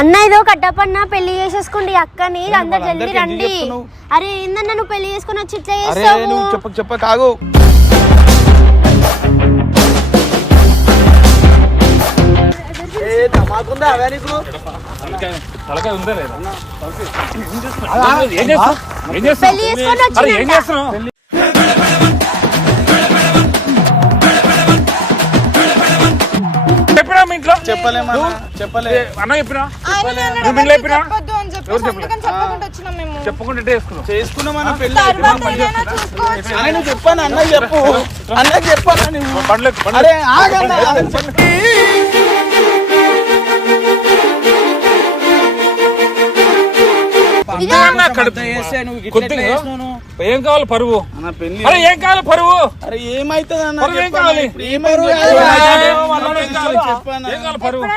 అన్న ఇదో కట్టపన్న పెళ్లి చేసేసుకోండి అక్కని అందరు జల్దీ రండి. అరే ఏందన్న నువ్వు పెళ్లి చేసుకుని వచ్చి ఇట్లా చేస్తావు? చెప్ప కాగు. పెళ్లి చేసుకొని ఏం కావాలి పరువు? ఏం కావాలి పరువు? అరే ఏమైతుంది అన్న? ఏం కావాలి పరువు?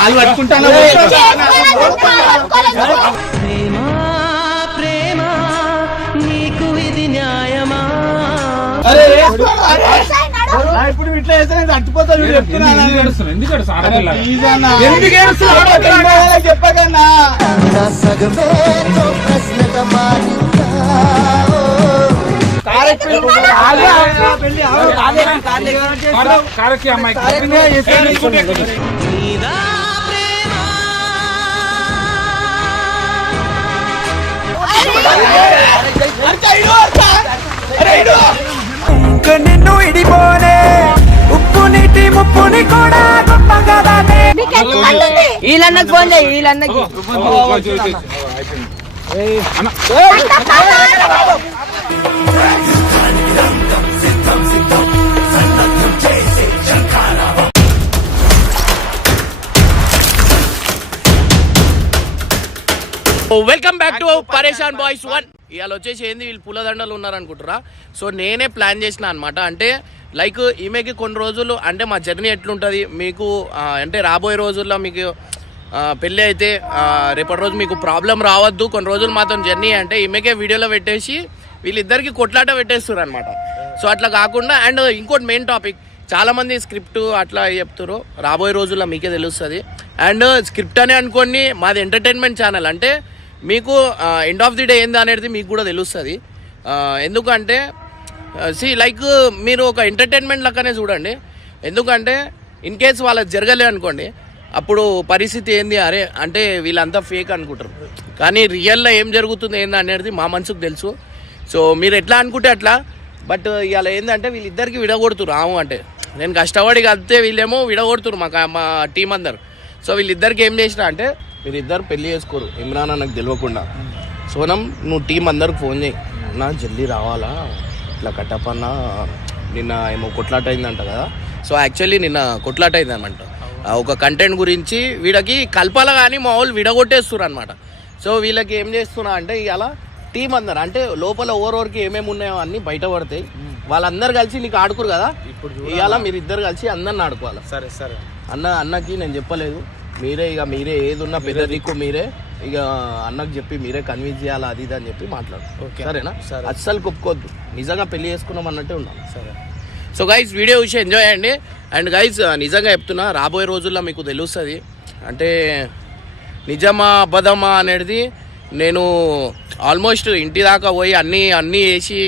కాలు పట్టుకుంటాను. ఇప్పుడు ఇట్లా చేస్తే చచ్చిపోతాను చెప్పకన్నా. నిన్ను ఇడిపోనే ఉప్పు నీటి ముప్పుని కూడా గొప్పగా వీళ్ళన్నకి ఫోన్ చేయి. వీళ్ళన్నకి వెల్కమ్ బ్యాక్ టు పరేషాన్ బాయ్స్ 1. ఇవాళ వచ్చేసి ఏంది వీళ్ళు పూలదండలు ఉన్నారనుకుంటారా? సో నేనే ప్లాన్ చేసిన అనమాట. అంటే లైక్ ఈమెకి కొన్ని రోజులు అంటే మా జర్నీ ఎట్లుంటుంది మీకు అంటే రాబోయే రోజుల్లో మీకు పెళ్ళి అయితే రేపటి రోజు మీకు ప్రాబ్లం రావద్దు, కొన్ని రోజులు మాత్రం జర్నీ అంటే ఈమెకే వీడియోలో పెట్టేసి వీళ్ళిద్దరికి కొట్లాట పెట్టేస్తారు అనమాట. సో అట్లా కాకుండా అండ్ ఇంకోటి మెయిన్ టాపిక్, చాలామంది స్క్రిప్ట్ అట్లా చెప్తారు, రాబోయే రోజుల్లో మీకే తెలుస్తుంది. అండ్ స్క్రిప్ట్ అనే అనుకోండి, మాది ఎంటర్టైన్మెంట్ ఛానల్, అంటే మీకు ఎండ్ ఆఫ్ ది డే ఏంది అనేది మీకు కూడా తెలుస్తుంది. ఎందుకంటే లైక్ మీరు ఒక ఎంటర్టైన్మెంట్ లెక్కనే చూడండి. ఎందుకంటే ఇన్ కేస్ వాళ్ళకి జరగలే అనుకోండి, అప్పుడు పరిస్థితి ఏంది, అరే అంటే వీళ్ళంతా ఫేక్ అనుకుంటారు, కానీ రియల్లో ఏం జరుగుతుంది ఏంది అనేది మా మనసుకు తెలుసు. సో మీరు ఎట్లా అనుకుంటే అట్లా. బట్ ఇవాళ ఏంటంటే వీళ్ళిద్దరికి విడగొడుతురు. రాము అంటే నేను కష్టపడి కలిపితే వీళ్ళేమో విడగొడుతురు మా టీం అందరు. సో వీళ్ళిద్దరికి ఏం చేసిన అంటే వీళ్ళిద్దరు పెళ్లి చేసుకోరు ఇమ్రాన్ నాకు తెలియకుండా. సోనం నువ్వు టీం అందరికి ఫోన్ చేయి, నా జల్దీ రావాలా, ఇట్లా కట్టపన్న నిన్న ఏమో కొట్లాట అయిందంట కదా. సో యాక్చువల్లీ నిన్న కొట్లాట అయిందనమాట ఒక కంటెంట్ గురించి. వీళ్ళకి కలపాల కానీ మా వాళ్ళు విడగొట్టేస్తున్నారు అనమాట. సో వీళ్ళకి ఏం చేస్తున్నా అంటే ఇవాళ టీం అందరు అంటే లోపల ఓవరికి ఏమేమి ఉన్నాయో అన్నీ బయట పడతాయి. వాళ్ళందరూ కలిసి నీకు ఆడుకోరు కదా, ఇవాళ మీరు ఇద్దరు కలిసి అందరిని ఆడుకోవాలి. సరే సరే అన్నకి నేను చెప్పలేదు, మీరే ఏది ఉన్నా పెద్ద దిక్కు మీరే, ఇక అన్నకు చెప్పి మీరే కన్విన్స్ చేయాలి అది ఇది అని చెప్పి మాట్లాడు. సరేనా? అస్సలు ఒప్పుకోవద్దు, నిజంగా పెళ్లి చేసుకున్నాం అన్నట్టే ఉండాలి. సరే. సో గైస్ వీడియో చూసి ఎంజాయ్ చేయండి. అండ్ గైస్ నిజంగా చెప్తున్నా, రాబోయే రోజుల్లో మీకు తెలుస్తుంది అంటే నిజమా అబద్ధమా అనేది. నేను ఆల్మోస్ట్ ఇంటి దాకా పోయి అన్నీ వేసి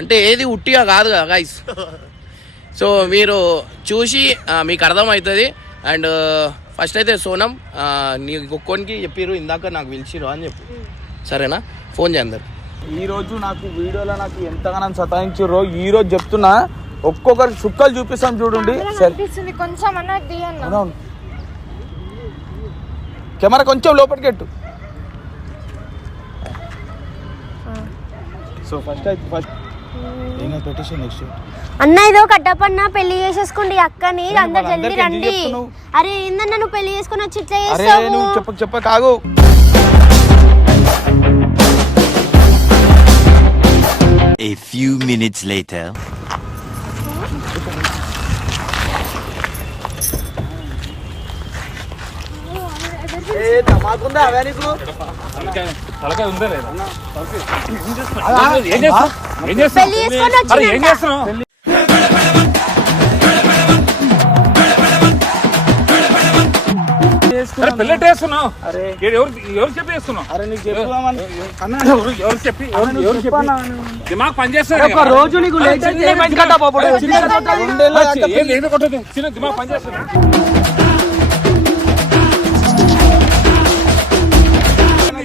అంటే ఏది ఉట్టిగా కాదు కదా గైస్. సో మీరు చూసి మీకు అర్థమవుతుంది. అండ్ ఫస్ట్ అయితే సోనం నీకు ఒక్కొనికి చెప్పిర్రు ఇందాక నాకు పిలిచిరు అని చెప్పు, సరేనా? ఫోన్ చేయందరు. ఈరోజు నాకు వీడియోలో నాకు ఎంతగానో సతాయించారో ఈరోజు చెప్తున్నా, ఒక్కొక్కరికి చుక్కలు చూపిస్తాం చూడండి. కెమెరా కొంచెం లోపలికి పెట్టు. సో ఫస్ట్ పెట్టేసి నెక్స్ట్ అన్న ఇదో కట్టపన్న పెళ్లి చేసేసుకోండి అక్కని అందరు జల్దీ రండి. అరే ఏందన్న నువ్వు పెళ్లి చేసుకుని వచ్చి ఇట్లా చేస్తావు? చెప్ప కాగు. A few minutes later. తలకాయ ఉందా లేదా? ఏం చేస్తున్నావు? ఏం చేస్తున్నావు? పెళ్లి చేసుకొని అరే ఏం వచ్చిందంట. చేస్తున్నావు? అరే పెళ్ళి చేస్తున్నావు? ఎవరు చెప్పి చేస్తున్నావు? అరే నీకు చెప్పుదామని ఎవరు చెప్పి దిమాగ్ పని చేస్తున్నా రోజు నీకు చిన్న దిమాగ్ పని చేస్తున్నా.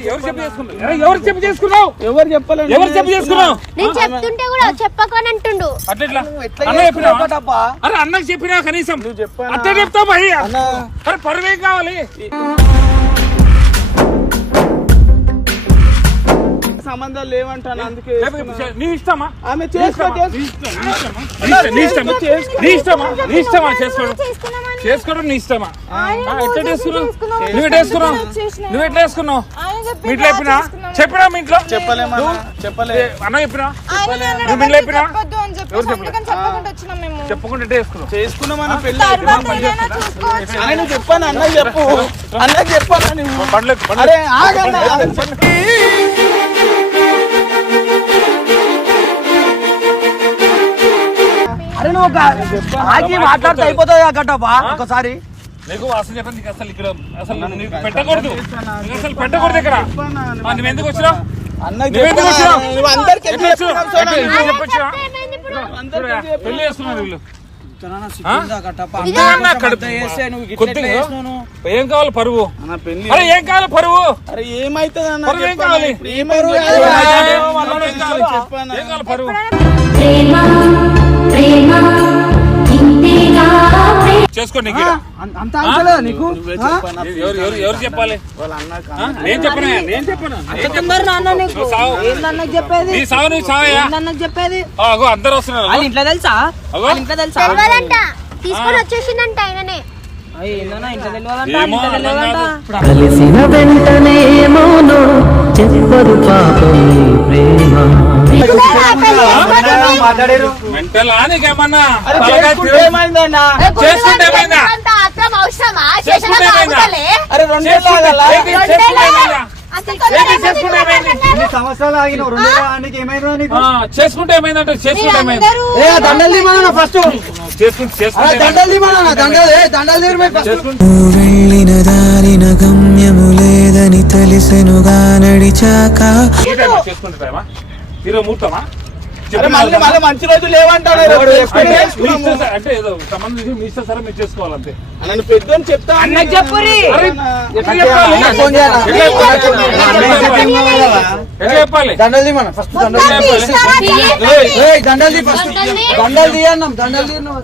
ఎవరు చెప్పి చేసుకున్నావు? ఎవరు చెప్పి చేసుకున్నావు? ఎవరు చెప్పలేదు. ఎవరు చెప్పి చేసుకున్నావు? నేను చెప్తుంటే కూడా చెప్పకని అంటుండు. అట్లా అన్న చెప్పినా? అరే అన్నకు చెప్పినా కనీసం అట్లా చెప్తావు భయ్. అరే పరువేం కావాలి? సంబంధాలు లేవంటాను అందుకే నీ ఇష్టమా? ఆమె చేసుకోవడం నీ ఇష్టమా? ఎట్లా చేసుకున్నావు? నువ్వు ఎట్లా వేసుకున్నావు? నువ్వు ఎట్లా వేసుకున్నావు? మీ ఇంట్లో చెప్పినా మీ ఇంట్లో చెప్పలే అన్న చెప్పినా నువ్వు ఇంట్లో చెప్పినా ఎవరు చెప్పలేదు? చెప్పకుండా ఎట్లా వేసుకున్నావు? చేసుకున్నామన్న పెళ్ళి అరే నువ్వు చెప్పాను అన్నకి చెప్పు అన్నకి చెప్పాను నువ్వు బండ్లు అరే ఆగన్నా అరే నువ్వు ఒక ఆగి మాట్లాడితే అయిపోతుంది కట్టప్పా ఒకసారి. నీకు అసలు చెప్పండి నీకు అసలు ఇక్కడ అసలు నీకు పెట్టకూడదు. నీకు అసలు పెట్టకూడదు ఇక్కడ. నువ్వు ఎందుకు వచ్చినావు? నువ్వెందుకు వచ్చినావు? నువ్వు అందరికి ఎట్లా వచ్చినావు? ఎట్లా చెప్పొచ్చినా? ఏమైంది ఇప్పుడు? పెళ్లి చేస్తున్నారు వీళ్ళు. కట్టప్ప అంతేనా? కొద్దిగా ఏం కావాలి పరువు? పెళ్లి అరే ఏం కావాలి పరువు? అరే ఏమైతుంది అన్న పరువు ఏం కావాలి? ఏం పరువు ఏం కావాలి? చెప్పాను ఏం కావాలి పరువు? చేసుకో నీకు ఈడ. అంత అవసరం నీకు. ఎవరు చెప్పాలి? వాళ్ళ అన్నకు నేను చెప్పను. నేను చెప్పను. మరి నాన్న నీకు ఏందన్నకు చెప్పేది? నీ సావు నువ్వు సావయ్యా. ఏందన్నకు చెప్పేది? అగో అందరు వస్తున్నారు. వాళ్ళ ఇంట్లో తెలుసా? అగో వాళ్ళ ఇంట్లో తెలుసా? తెలియదంట. తీసుకొని వచ్చేసిందంట ఆయననే. ఏందన్నా ఇంట్లో తెలియదంట, ఏమో ఇంట్లో తెలియదంట. కలిసిన వెంటనే మౌనో చెప్పదు పాపం నీ ప్రేమ. మాట్లాడారు. మెంటల్ నీకేమన్నా అరే తలకాయ చేసుకుంటే ఏమైందన్న చేసుకుంటే ఏమైందా? అంత ఆత్రం అవసరమా? చేసుకుంటే ఏమైందా? అరే రెండేళ్ళు ఆగాలా? చేసుకుంటే ఏమైందా? చేసుకుంటే ఏమైంది? ఇన్ని సంవత్సరాలు ఆగినావు 2 ఏళ్ళ ఆనికి ఏమైందా నీకు? చేసుకుంటే ఏమైందంటే చేసుకుంటే ఏమైంది? ఏ దండలు తీమన్నా ఫస్ట్. చేసుకుంటే దండలు తీమన్నా దండలు తీరు ఫస్ట్. వెళ్ళిన దారిన గమ్యము లేదని తెలిసెనుగా నడిచాక చేసుకుంటామా? ఈరోజు ముహూర్తమా? అరే మళ్ళీ మళ్ళీ మంచి రోజు లేవంటాడు అంటే ఏదో సంబంధం మీ ఇష్టం సరే మీరు చేసుకోవాలంతే. నన్ను పెద్దని చెప్తా అన్నకు చెప్పురి. అరే, ఎట్లా చెప్పాలి? ఫోన్ చేయాలా? ఎట్లా చెప్పాలి? దండలు తీమన్నా ఫస్ట్. దండలు దండలు తీ ఫస్ట్. దండలు తీయన్నాం దండలు తీయన్నాం.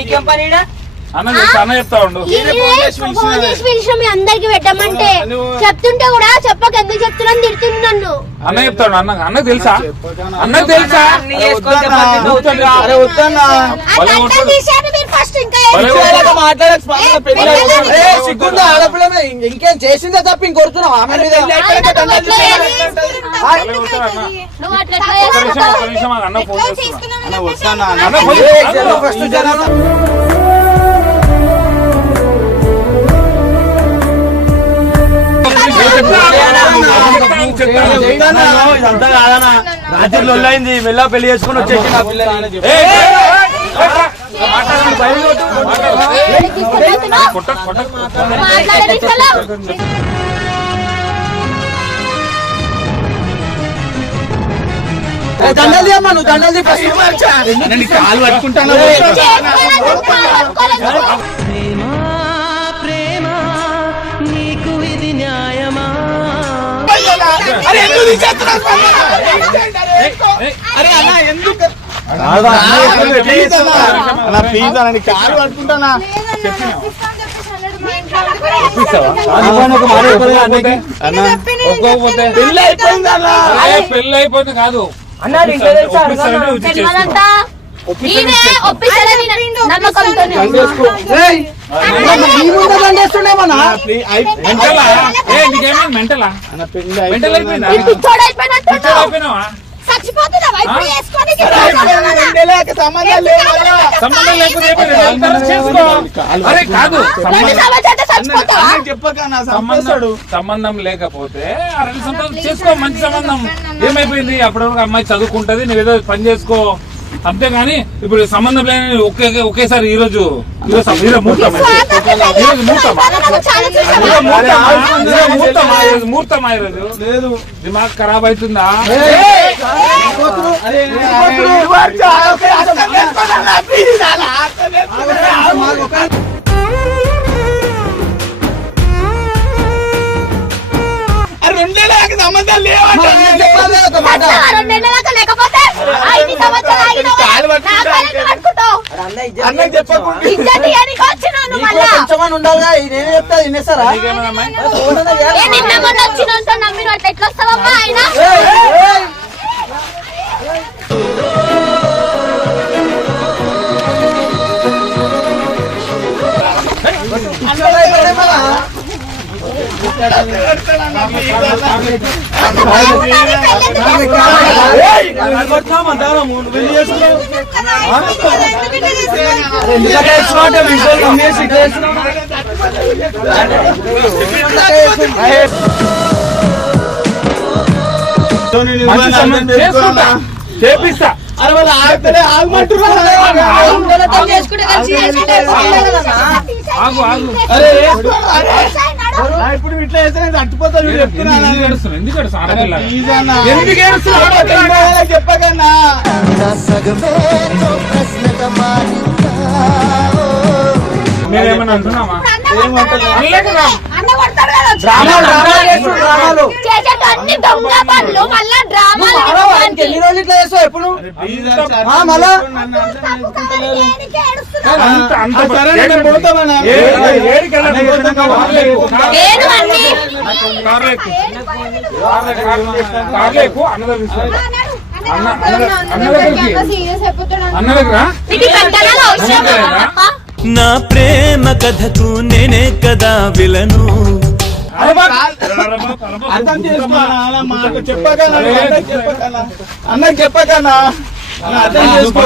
నీకేం పని ఈడ? అన్న చెప్తా అన్న చెప్తా ఉండు. ఫోన్ చేసి పిలిచిన మీ అందరికి పెట్టమంటే చెప్తుంటే కూడా చెప్పక ఎందుకు చెప్తున్నాను తిడుతుంది నన్ను. అన్న చెప్తాడు. అన్నకు తెలుసా? అన్నకు తెలుసా? అరే వద్దన్నా భలే కొడతాడు. భలే కొడతాడు. ఏ సిగ్గుందా ఆడపిల్లమే ఇంకేం చేసిందే తప్ప ఇంకొడుతున్నావు ఆమె మీద. భలే కొడతాడు అన్న. నువ్వు అట్లా ఒక్క నిమిషం ఆగు. అన్న ఫోన్ చేస్తున్నా. వస్తానా అన్న ఫోన్ ఏ, చేస్తున్నా. ఫస్ట్ జనాలు రాత్రిలో అయింది మెల్ల పెళ్లి చేసుకుని వచ్చేసి నా పిల్లలు దండలు తీయమ్మా నువ్వు దండలు తీ ఫస్ట్. కాలు పట్టుకుంటాను ప్రేమ నీకు ఇది న్యాయమా? అరే ఎందుకు తీసేస్తున్నావు? అరే అన్న ఎందుకు ప్లీజ్ అన్న కాలు పట్టుకుంటానా పెళ్ళి అయిపోయింది అన్న పెళ్ళి అయిపోయింది కాదు. అన్నాడు ఇంట్లో తెలుసా? ఏయ్, నీ ముందు దండేస్తుండేమన్నా? మెంటలా? నీకేమైనా మెంటలా? అన్న పెళ్ళి మెంటల్ అయిపోయిందా? అయిపోయినావా? సంబంధం లేవు సంబంధం లేకపోతే ఏమైంది? చేసుకో. అరే కాదు సంబంధం చచ్చిపోతావా? అన్నకి చెప్పకన్నా సంబంధాడు. సంబంధం లేకపోతే ఆ 2 సంవత్సరాలు చేసుకో, మంచి సంబంధం. ఏమైపోయింది? అప్పటివరకు అమ్మాయి చదువుకుంటది, నువ్వేదో పని చేసుకో, అంతేగాని ఇప్పుడు సంబంధం లేని ఒకేసారి ఈ రోజు ముహూర్తమా ఈరోజు లేదు దిమాగ్ ఖరాబ్ అవుతుందా? సంబంధాలు లేవంటే లేకపోతే 5 సంవత్సరాలు ఆగినావు. అన్నకి చెప్పకుండా కొంచెమని ఉండాలిగా నేను చెప్తా తినేస్తారా నీకేమైనా అమ్మాయి? నిన్న మొన్న వచ్చినంత నమ్మిన అట్లా ఎట్లా వస్తావమ్మా ఆయన? చేపిస్తా. అరే వాళ్ళు ఆగుతలే, ఆగమంటున్నారు. ఆగు ఆగు. అరే ఇప్పుడు ఇట్లా చేస్తే నేను తట్టుపోతాను. వీడు చెప్తున్నాను. ఎందుకు ఏడుస్తున్నావు? ఎందుకు ఏడుస్తున్నావు? ఆడపిల్ల. ప్లీజ్ అన్న. ఎందుకు ఏడుస్తున్నావు? చెప్పకన్నా మీరేమన్నా అంటున్నావా? అన్న కొడతాడు కదా. చేసేట అన్ని దొంగ పనులు మళ్ళా డ్రామాలు ఎన్ని రోజులు ఇట్లా చేస్తావు ఎప్పుడు మళ్ళా దేనికి ఏడుస్తున్నావు? ఏడు అన్ని అన్న దగ్గర నీకు పెద్దగా అవసరం లేదా? నా ప్రేమ కథకు నేనే కదా విలను అర్థం చేసుకోవాలా మాట చెప్పకన్నా. అన్నకి చెప్పకన్నా అర్థం చేసుకో.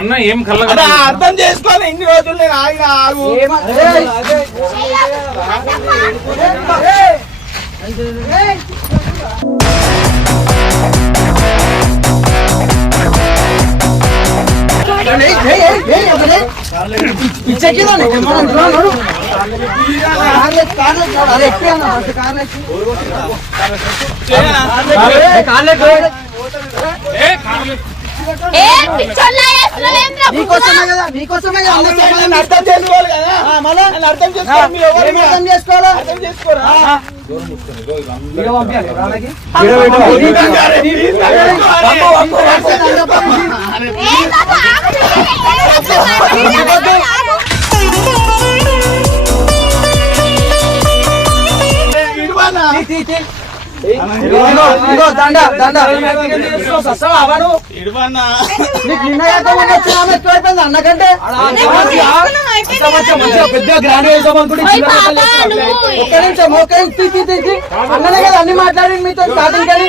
అన్న ఏం కళ్ళ అర్థం చేసుకోవాలి. ఇన్ని రోజులు నేను ఆగిన ఆగు. ఏ పిచ్చోళ్ళ చేస్తున్నావేంద్రా? నీకోసమే కదా నీకోసమే కదా నన్ను అర్థం చేసుకోవాలి కదా. నన్ను అర్థం చేసుకోవాలి. మీరు ఎవరు అర్థం చేసుకోవాలా అర్థం చేసుకోరా? ఏ బాబు ఆగు. దండ దండ ఇడువన్నా. నీకు నిన్న ఎక్కువైపోయింది అన్నకంటే పెద్ద గ్రాండ్ వేసాం అనుకుంటే ఒక్క నిమిషం అన్ననే కదా అన్ని మాట్లాడి మీతో స్టార్టింగ్ కానీ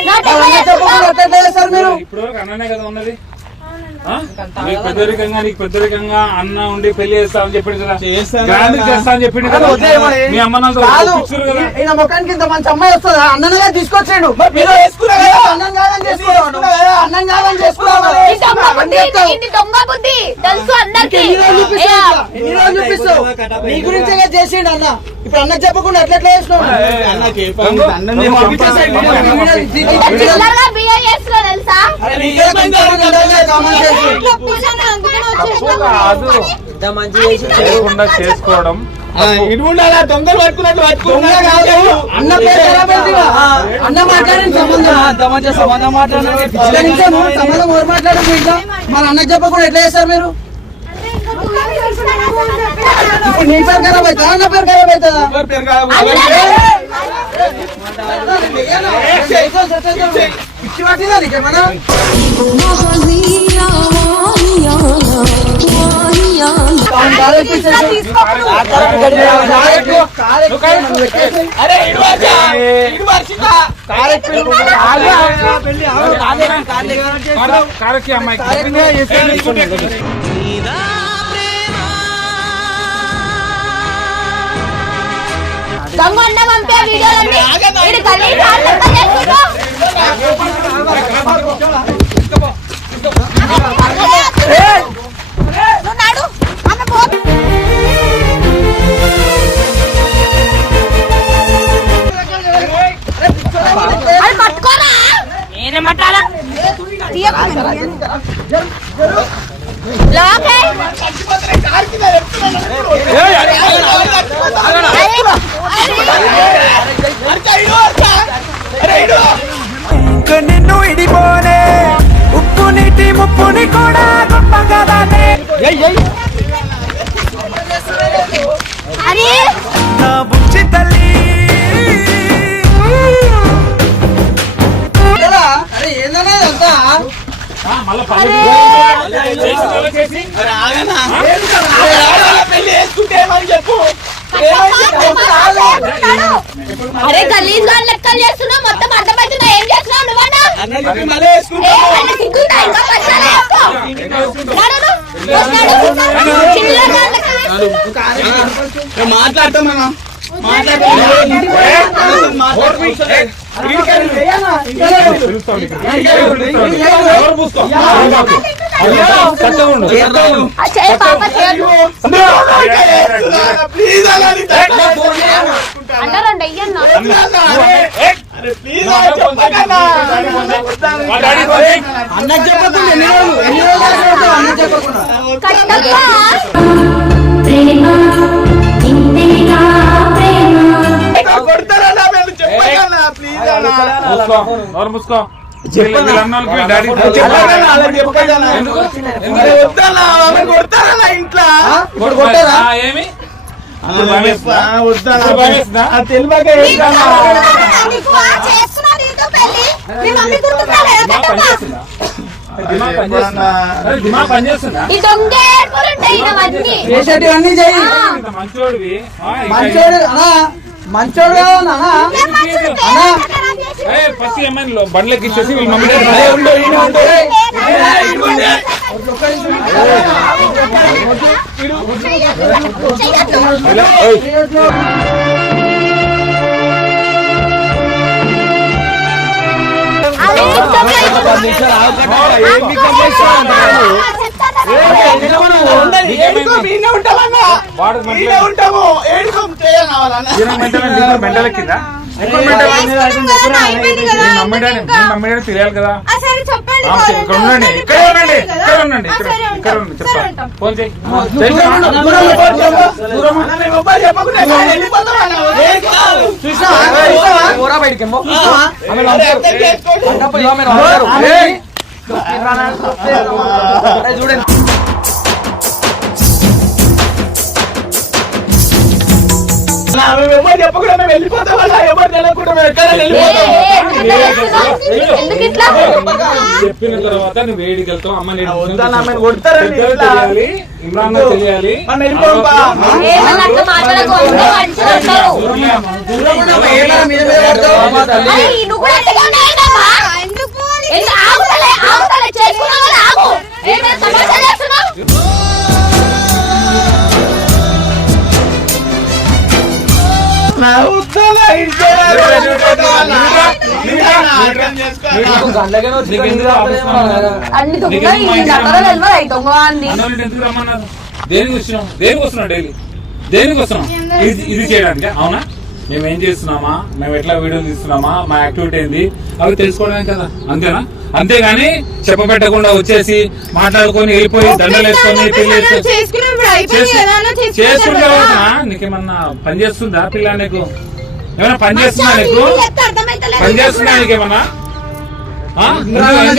ఎట్లా చేస్తారు మీరు ఇప్పుడు అన్ననే కదా ఉన్నది. నీకు పెద్దరికంగా అన్న ఉండి పెళ్లి చేస్తామని చెప్పింది కదా. గ్రాండ్ చేస్తా అని చెప్పింది కదా. మీ అమ్మ నాన్న కాదు కూర్చున్నారు కదా. ఈయన ముఖానికి ఇంత మంచి అమ్మాయి వస్తుందా అన్ననే తీసుకొచ్చాడు అన్నం కాదని చేసుకోవాలి అన్నం కాదని చేసుకోవాలి ఇది దొంగ బుద్ధి తెలుసు అందరికి. ఎన్ని రోజులు చూపిస్తావు నీ గురించే చేసిండు అన్న ఇప్పుడు అన్నకు చెప్పకుండా ఎట్లా చేసినావు చిల్లరగా బిహేవ్ చేస్తున్నావు తెలుసా? కాదు చేయకుండా చేసుకోవడం ఇడుండాలా దొంగలు పట్టుకున్నట్టు అన్న పేరు ఖరాబ్ అయిందిగా. అన్న మాట్లాడిన సంబంధం సంబంధం ఎవరు మాట్లాడారు ఇట్లా మరి అన్నకు చెప్పకుండా ఎట్లా చేస్తారు మీరు ఇప్పుడు నీ పేరు ఖరాబ్ అవుతుందా అన్న పేరు ఖరాబ్ అవుతుందా పిచ్చి పట్టిందా నీకేమన్నా కారకి అమ్మాయి గంగు అన్న పంపే వీడియోలన్నీ ఇది గలీజ్ ఆటంక చేస్తున్నా నువ్వు నాడు ఆమె పో అది పట్టుకోరా నేనే మట్టాలా నిన్ను ఇడిపోనే ఉప్పు నీటి ముప్పుని కూడా గొప్పగా దాటే నా బుచ్చి తల్లి అరే ఏందన్నా ఇదంతా? అరే గలీజ్ గా లెక్కలు చేస్తున్నావు మొత్తం అర్థమవుతున్నా ఏం చేస్తున్నావు నువ్వన్నా మాట్లాడతామన్నా అన్న చెప్పకుండా ఎన్ని రోజులు అన్న చెప్పకుండా మూసుకో వీళ్ళన్నోళ్ళకి డాడీ ఏమి చేసేటివన్నీ చెయ్యి మంచోడివి మంచోడు అన్నా మంచోడు కాదన్నా ఫస్ట్ ఏమైనా బండ్లకి ఇచ్చేసి వీళ్ళ మమ్మీ మెంటల్ కింద మమ్మీ తెలియాలి కదా ఇక్కడ ఉండండి ఇక్కడ ఉండండి ఇక్కడ ఉండండి ఇక్కడ ఉండండి చెప్తా ఫోన్ చేయి చూడండి చెప్పకుండా మేము వెళ్ళిపోతాం వల్ల ఎవరు తెలియకుండా మేము ఎక్కడ చెప్పిన తర్వాత నువ్వు వేడికి వెళ్తావు అమ్మ కొడతారండి ఇమ్రాన్ తెలియాలి దేనికి వస్తున్నావు డైలీ దేనికి వస్తున్నాం ఇది చేయడానికి అవునా మేమేం చేస్తున్నామా మేము ఎట్లా వీడియోలు తీస్తున్నామా మా యాక్టివిటీ ఏంది అవి తెలుసుకోవడానికి కదా అంతేనా అంతేగాని చెప్పబెట్టకుండా వచ్చేసి మాట్లాడుకొని వెళ్ళిపోయి దండలు వేసుకొని చేసుకుంటా నీకేమన్నా పని చేస్తుందా పిల్ల నీకు ఏమన్నా పని చేస్తుందా నీకు పని చేస్తుందా నీకేమన్నా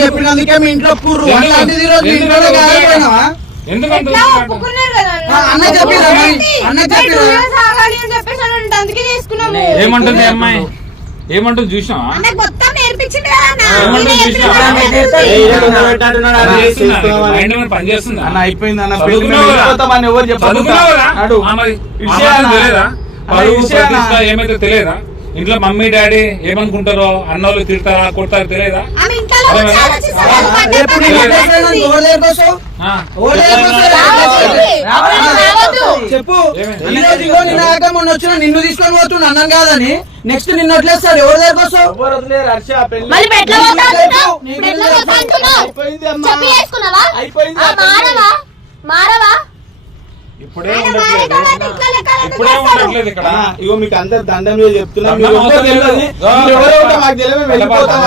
చెప్పినందుకే మీ ఇంట్లో పూర్రు ఎందుకంటే అన్న చెప్పిరా అన్న చెప్పిరా ఏమంటుంది అమ్మాయి ఏమంటుంది చూసినావా పని చేస్తుందా అయిపోయింది ఏమైతే తెలియదా ఇంట్లో మమ్మీ డాడీ ఏమనుకుంటారో, అన్నోళ్ళు తిడతారా కొడతారా తెలియదా? చెప్పు. మొన్న వచ్చిన నిన్ను తీసుకొని పోతున్నా అన్నాను కాదని, నెక్స్ట్ నిన్ను వదిలేస్తాడు. ఎవరి దగ్గరకు వస్తావు? ఇప్పుడే ఉండట్లేదు ఇక్కడ. ఇగో మీకు అందరు దండం మీద చెప్తున్నా, మీరు ఎవరో తెలియదు, మీరు ఎవరో ఒకటి మాకు తెలియదు, మేము వెళ్ళిపోతాం.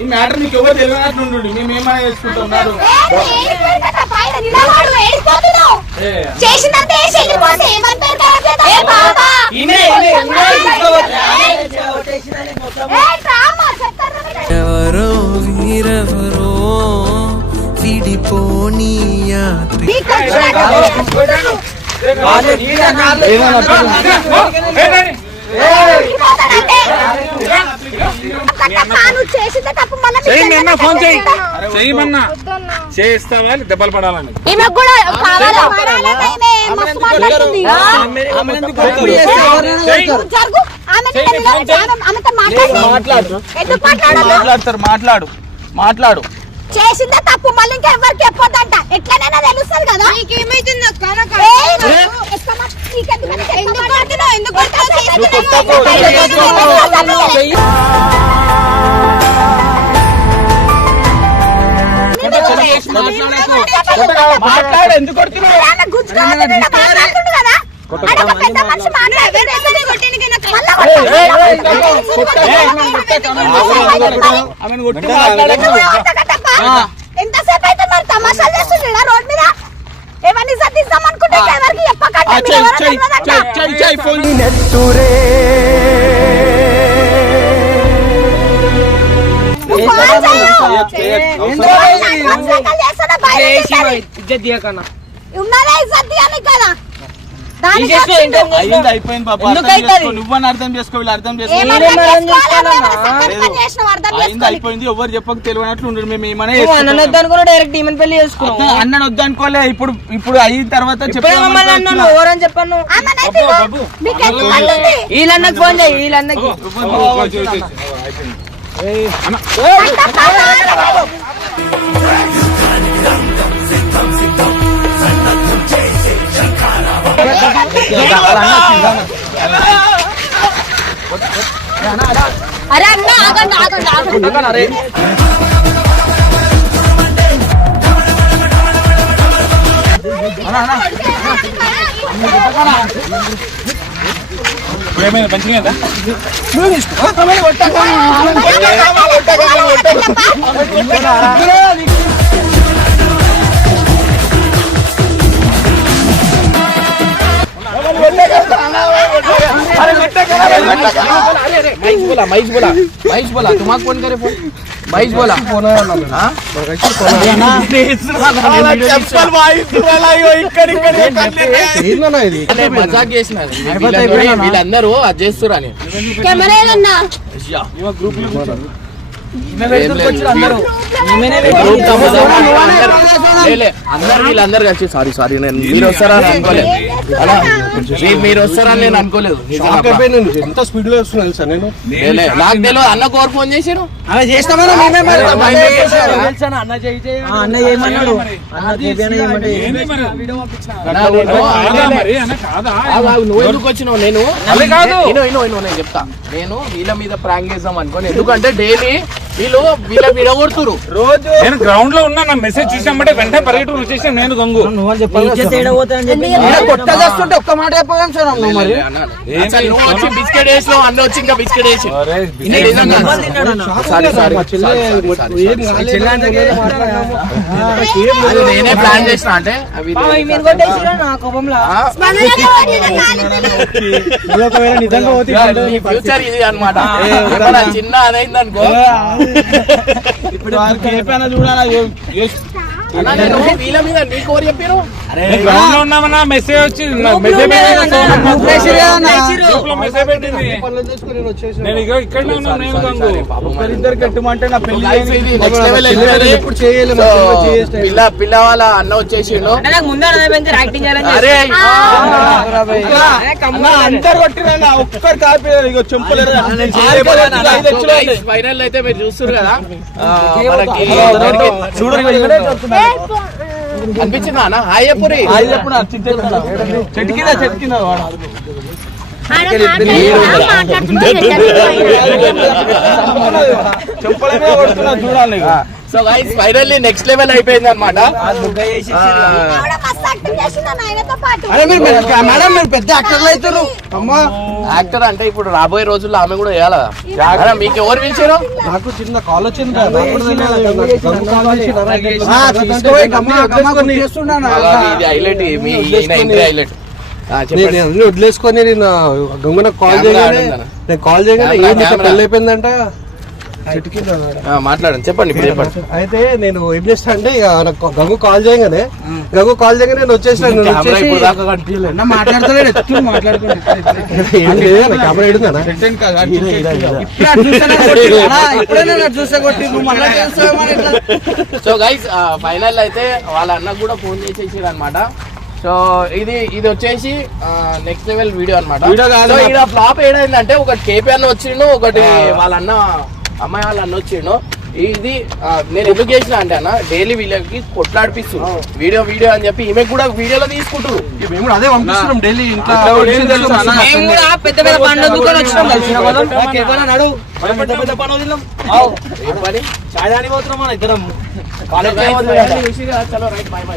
ఈ మ్యాటర్ మీకు ఎవరు తెలియనట్టు ఉండు, మేము ఏమైనా చేసుకుంటున్నారు. ఎవరో వీరెవరో విడిపోని ఫోన్ చేయమన్నా చేస్తావా దెబ్బలు పడాలని. మాట్లాడు చేసిందే తప్పు, మళ్ళీ ఇంకా ఎవరికి చెప్పొద్దంట. ఎట్లనైనా తెలుస్తుంది కదా. మాట్లాడు, ఎందుకు కొడుతున్నావు? ఎంతసేపు అయితే మరి తమాషాలు చేస్తుండడా రోడ్ మీద? ఏమని సర్దిస్తాం అనుకుంటే ఎవరికి చెప్పకండి. ఉన్నదే ఇజ్జత్ తీయాలి కదా. అయిపోయింది పాప, నువ్వని అర్థం చేసుకో, వీళ్ళు అర్థం చేసుకోవాలి. అయిపోయింది, ఎవరు చెప్పక తెలియనట్లు ఉండడు. మేము ఏమైనా డైరెక్ట్ ఈమెన్ పెళ్లి చేసుకున్నాం. అన్నను వద్దనుకోలే. ఇప్పుడు అయిన తర్వాత చెప్పాను. వీళ్ళన్నకి ఫోన్ చేయి, వీళ్ళన్నకి. అరే అన్న ఆగండి ఆగండి ఆగండి. ఏమైనా మంచిగా महेश बोला तुम्हारा फोन करे फोन महेश बोला మజాక్ చేసిన వీళ్ళందరూ అది చేస్తురని అందరు వీళ్ళందరూ కలిసి సారీ నేను మీరు వస్తారా అని అనుకోలేదు. అలా మీరు వస్తారని నేను అనుకోలేదు. ఎంత స్పీడ్ లో వస్తున్నాను సార్ నేను. నాకు తెలియదు. అన్న కోరు ఫోన్ చేసారు. నువ్వు ఎందుకు వచ్చినావు? నేను చెప్తా. నేను వీళ్ళ మీద ప్రాంక్ చేద్దాం అనుకోని, ఎందుకంటే డైలీ వీళ్ళు విడగొడుతురు. రోజు నేను గ్రౌండ్ లో ఉన్నా, నా మెసేజ్ చూసామంటే వెంటనే పరిగెట్టుకుని వచ్చేసి నేను గంగు కొట్టేస్తుంటే ఒక్క మాట చెప్పాం సార్. నువ్వు వచ్చి బిస్కెట్ వేసి అన్న వచ్చి ఇంకా బిస్కెట్ వేసి నేనే ప్లాన్ చేసిన. అంటే ఫ్యూచర్ ఇది అనమాట. చిన్న అదైంది అనుకో. ఇప్పుడు చూడాలి అన్నా, నేను వీళ్ళ మీద నీకు ఎవరు చెప్పారు? గ్రౌండ్ లో ఉన్నామన్నా మెసేజ్ వచ్చింది మెసేజ్ పెట్టింది నేను ఇక ఇక్కడనే ఉన్నాను నేను గంగు ఇద్దరికి ఎట్టుమంటే నా పెళ్లి Guys, ఇది next level అయిపోయింది. ఎప్పుడు చేయలేదు So, పిల్ల వాళ్ళ అన్న వచ్చేసిండు. అరే అందరు కొట్టినా ఒక్కరు కాపీ ఇక చెంపలేరు ఫైనల్ అయితే మీరు చూస్తారు కదా మనకి చూడు అనిపించిందా అన్న? హాయ్ చెప్పురి. చెట్టు కింద చెంపల మీద కొడుతున్నా చూడాలి. So guys finally next level అయిపోయింది అనమాట. అరే మీరు మేడం మీరు పెద్ద యాక్టర్లు అవుతారు అమ్మా. యాక్టర్ అంటే ఇప్పుడు రాబోయే రోజుల్లో ఆమె కూడా వేయాలి కదా. మీకు ఎవరు పిలిచారు? నాకు చిన్న కాల్ వచ్చింది ఇది హైలైట్, మీ ఎంట్రీ హైలైట్. నేను వదిలేసుకొని నేను గంగున కాల్ చేయగానే నేను కాల్ చేయగానే పెళ్ళి అయిపోయిందంట. మాట్లాడండి, చెప్పండి ఇప్పుడు చెప్పండి. అయితే నేను ఏం చేస్తా అంటే ఇక నాకు గంగు కాల్ చేయగానే నేను వచ్చేసాను. మాట్లాడతాడు కెమెరా ఎడుందా చూసా కొట్టి. సో గైస్ ఫైనల్ అయితే వాళ్ళ అన్నకు కూడా ఫోన్ చేసేసారు అనమాట. సో ఇది వచ్చేసి నెక్స్ట్ లెవెల్ వీడియో అనమాట. ఇక్కడ ఫ్లాప్ ఏడైందంటే ఒకటి కేపీ అన్న వచ్చిండు, ఒకటి వాళ్ళ అన్న అమ్మాయి వాళ్ళ అన్న వచ్చిండు. ఇది నేను ఎందుకు చేసిన అంటే అన్న డైలీ వీళ్ళకి కొట్లాడిపిస్తున్నాం వీడియో అని చెప్పి ఈమె కూడా వీడియోలో తీసుకుంటారు. మేము కూడా అదే పంపిస్తున్నాం డైలీ ఇంట్లో. పెద్ద పెద్ద పండుగ దుకాణం వచ్చినాం. చాయ్ దాని పోతున్నాం మన ఇద్దరం. చలో రైట్, బై బై.